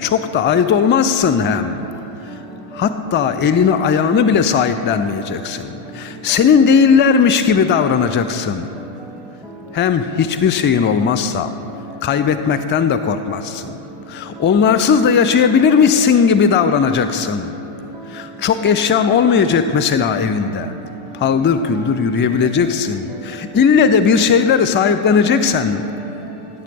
çok da ait olmazsın hem. Hatta elini ayağını bile sahiplenmeyeceksin. Senin değillermiş gibi davranacaksın. Hem hiçbir şeyin olmazsa kaybetmekten de korkmazsın. Onlarsız da yaşayabilirmişsin gibi davranacaksın. Çok eşyan olmayacak mesela evinde. Paldır küldür yürüyebileceksin. İlle de bir şeyleri sahipleneceksen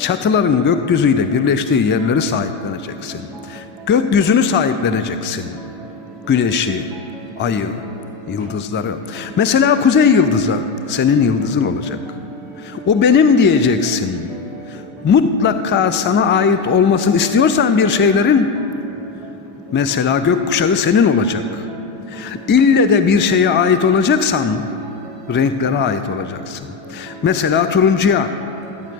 çatıların gökyüzüyle birleştiği yerleri sahipleneceksin. Gökyüzünü sahipleneceksin. Güneşi, ayı, yıldızları. Mesela kuzey yıldızı senin yıldızın olacak. O benim diyeceksin. Mutlaka sana ait olmasını istiyorsan bir şeylerin mesela gökkuşağı senin olacak. İlle de bir şeye ait olacaksan renklere ait olacaksın. Mesela turuncuya